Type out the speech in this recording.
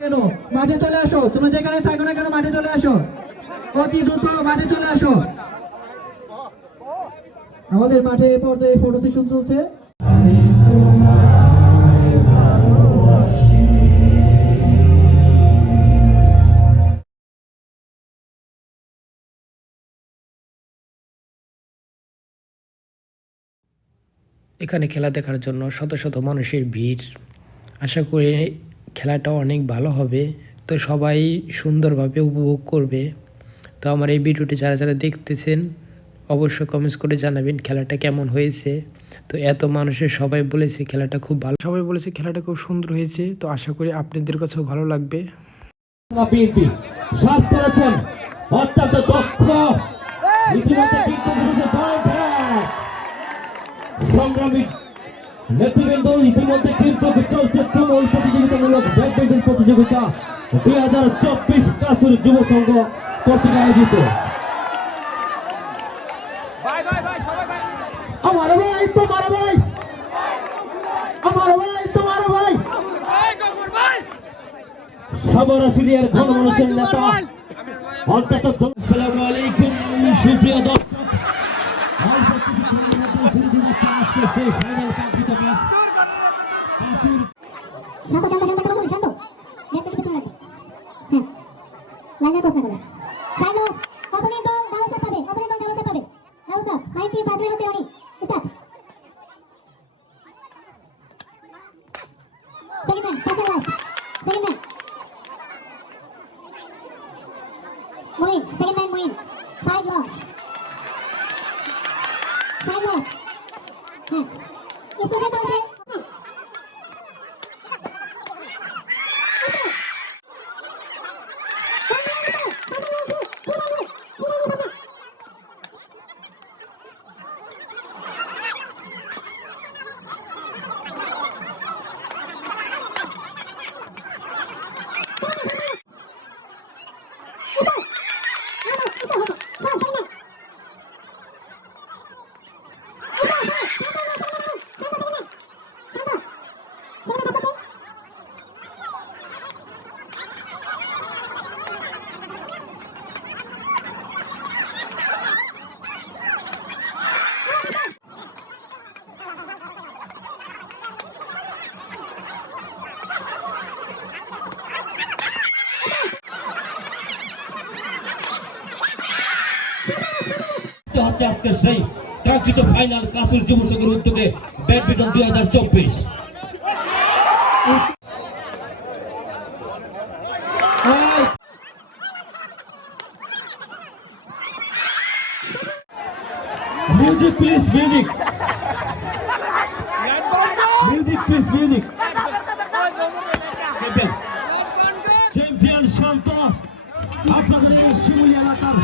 কেন মাঠে চলে আসো। তুমি যেখানে থাকো না কেন মাঠে চলে আসো? অতি দ্রুত মাঠে চলে আসো। আমাদের মাঠে এ পর্যায়ে ফটো সেশন চলছে। এখানে খেলা দেখার জন্য শত শত মানুষের ভিড়। আশা করি খেলাটা অনেক ভালো হবে। তো সবাই সুন্দরভাবে উপভোগ করবে। তো আমার এই ভিডিওটি যারা যারা দেখতেছেন অবশ্যই কমেন্টস করে জানাবেন খেলাটা কেমন হয়েছে। তো এত মানুষের সবাই বলেছে খেলাটা খুব ভালো। সবাই বলেছে খেলাটা খুব সুন্দর হয়েছে। তো আশা করি আপনাদের কাছেও ভালো লাগবে। বিএনপি সাত করেছেন। অত্যন্ত দক্ষ। ইতিমধ্যে কিন্তু। সংগ্রামী নেতৃবৃন্দ ইতিমধ্যে কিন্তু চলছে তুমুল প্রতিযোগিতামূলক ব্যাডমিন্টন প্রতিযোগিতা দুই হাজার চব্বিশ কাসুর যুব সংঘ কর্তৃক আয়োজিত। আমার ভাই তোমার ভাই। আমার ভাই তোমার ভাই। সাবর আসিলিয়ার গণমানুষের নেতা। অন্তত আসসালামু আলাইকুম সুপ্রিয় দর্শক। আজকের সেই ফাইনাল কাঙ্ক্ষিত ম্যাচ কাসুর শান্ত শান্ত হচ্ছে আজকের সেই কাঙ্ক্ষিত ফাইনাল কাসুর যুব সংঘের উদ্যোগে ব্যাডমিন্টন দুই হাজার চব্বিশ। Music please music music please music champion Shanto আপনাদের শিমুলি এলাকার